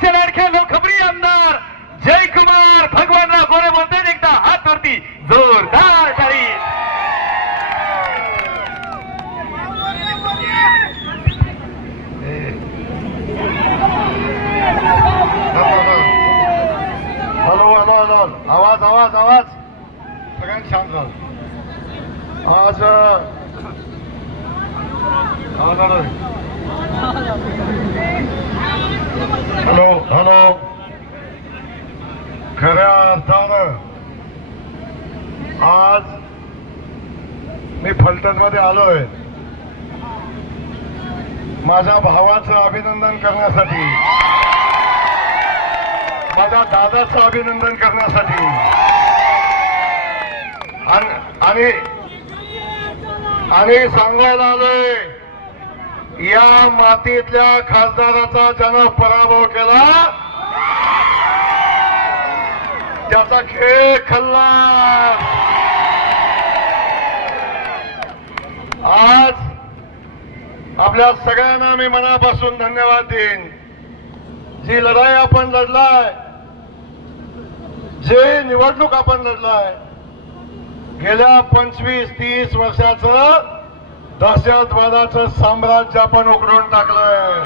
लाडके लोकप्रिय आमदार जयकुमार भगवानराव गोरे बोलतात एकदा. हात वरती. जोरदार टाळी हॅलो हॅलो हॅलो. आवाज आवाज आवाज. सगळ्यांनी शांत राहा. आज आला हॅलो हॅलो खऱ्या अर्थानं आज मी फलटणमध्ये आलोय. माझ्या भावाचं अभिनंदन करण्यासाठी. माझ्या दादाचं अभिनंदन करण्यासाठी. आणि आणि आणि सांगायला आलोय. या मातीतल्या खासदाराचा ज्यानं पराभव केला त्याचा खेळ खल्ला आज आपल्या सगळ्यांना मी मनापासून धन्यवाद देईन. जी लढाई आपण लढलाय जे निवडणूक आपण लढलाय गेल्या पंचवीस तीस वर्षाचं दहशतवादाचं साम्राज्य आपण उघडून टाकलंय.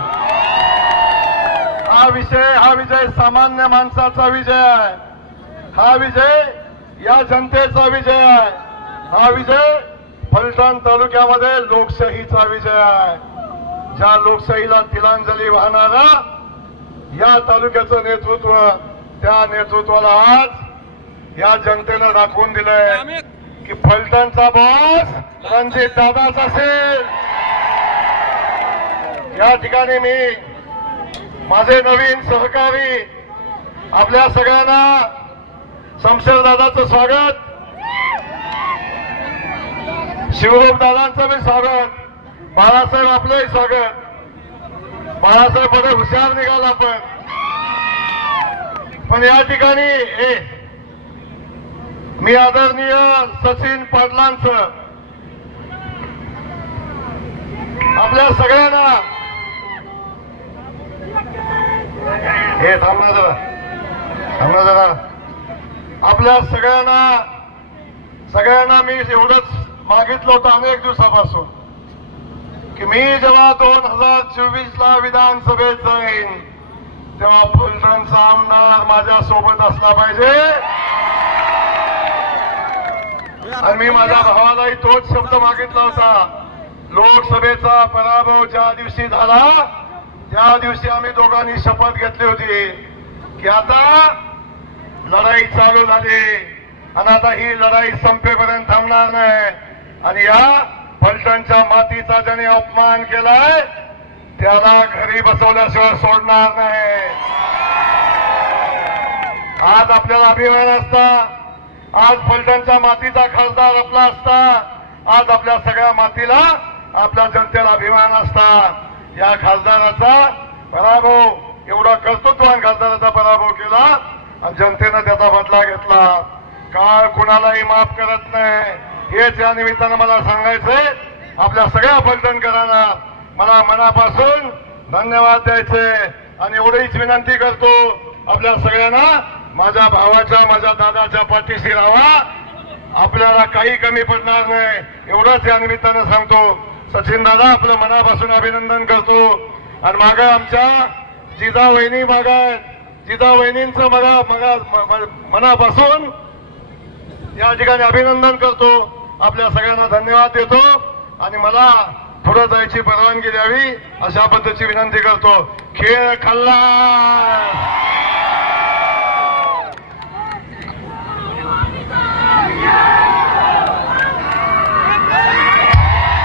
हा विषय हा विजय सामान्य माणसाचा विजय आहे. हा विजय या जनतेचा विजय आहे. हा विजय फलटण तालुक्यामध्ये लोकशाहीचा विजय आहे. ज्या लोकशाहीला तिलांजली वाहणारा या तालुक्याचं नेतृत्व त्या नेतृत्वाला आज या जनतेनं दाखवून दिलंय. की फलटणचा बॉस रणजित दादाच असेल. या ठिकाणी मी माझे नवीन सहकारी आपल्या सगळ्यांना शमशेर दादाचं स्वागत. शिवरूप दादांचं मी स्वागत. बाळासाहेब आपलंही स्वागत. बाळासाहेब बरे हुशार निघाल आपण पण या ठिकाणी हे मी आदरणीय सचिन पाटलांचं आपल्या सगळ्यांना हे थांबणार जरा थांबणार जरा. आपल्या सगळ्यांना सगळ्यांना मी एवढंच मागितलं होतं अनेक दिवसापासून की मी जेव्हा दोन हजार चोवीस ला विधानसभेत जाईन तेव्हा फुलटणचा आमदार माझ्या सोबत असला पाहिजे. आणि मी माझ्या भावालाही तोच शब्द मागितला होता. लोकसभेचा पराभव ज्या दिवशी झाला त्या दिवशी आम्ही दोघांनी शपथ घेतली होती की आता लढाई चालू झाली. आणि आता ही लढाई संपेपर्यंत थांबणार नाही. आणि या फलटणच्या मातीचा ज्याने अपमान केलाय त्याला घरी बसवल्याशिवाय सोडणार नाही. आज आपल्याला अभिमान असता. आज फलटणच्या मातीचा खासदार आपला असता आज आपल्या सगळ्या मातीला आपल्या जनतेला अभिमान असता या खासदाराचा पराभव एवढा कर्तृत्वान खासदाराचा पराभव केला आणि जनतेनं त्याचा बदला घेतला. काळ कुणालाही माफ करत नाही. हेच या निमित्तानं मला सांगायचंय. आपल्या सगळ्या फलटणकरांना मला मनापासून धन्यवाद द्यायचे आणि एवढीच विनंती करतो आपल्या सगळ्यांना माझ्या भावाच्या माझ्या दादाच्या पाठीशी राहा आपल्याला काही कमी पडणार नाही. एवढंच या निमित्तानं सांगतो. सचिन दादा आपलं मनापासून अभिनंदन करतो. आणि माग आमच्या जिजा वहिनी माग जिजा वहिनींचं मला मनापासून या ठिकाणी अभिनंदन करतो. आपल्या सगळ्यांना धन्यवाद देतो. आणि मला पुढे जायची परवानगी द्यावी अशा पद्धतीची विनंती करतो. खेळ खाल्ला!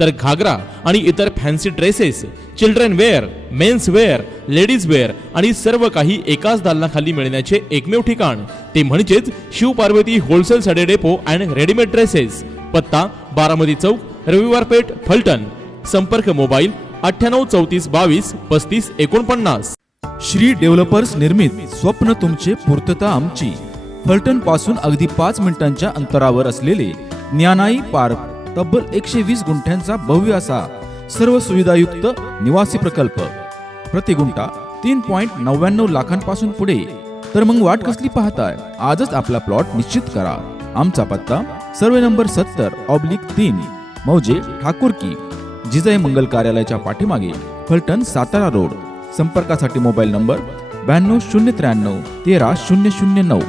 तर घागरा आणि इतर fancy dresses children wear men's wear ladies wear आणि सर्व काही एकाच दालनाखाली मिळण्याचे एकमेव ठिकाण. ते म्हणजेच Shivparvati wholesale sari depot and readymade dresses पत्ता बारामती चौक रविवार पेठ फलटण. संपर्क मोबाईल अठ्ठ्याण्णव चौतीस बावीस पस्तीस एकोणपन्नास. श्री डेव्हलपर्स निर्मित स्वप्न तुमचे पूर्तता आमची. फलटणपासून अगदी पाच मिनिटांच्या अंतरावर असलेले ज्ञानाई पार्क. तब्बल एकशे वीस गुंठ्यांचा भव्य असा सर्व सुविधायुक्त निवासी प्रकल्प. प्रति गुंठा तीन पॉइंट नव्याण्णव लाखांपासून पुढे. तर मग वाट कसली पाहताय? आजच आपला प्लॉट निश्चित करा. आमचा पत्ता सर्वे नंबर सत्तर ऑब्लिक तीन मौजे ठाकूरकी जिजाई मंगल कार्यालयाच्या पाठीमागे फलटण सातारा रोड. संपर्कासाठी मोबाईल नंबर ब्याण्णव शून्य त्र्याण्णव तेरा शून्य शून्य नऊ.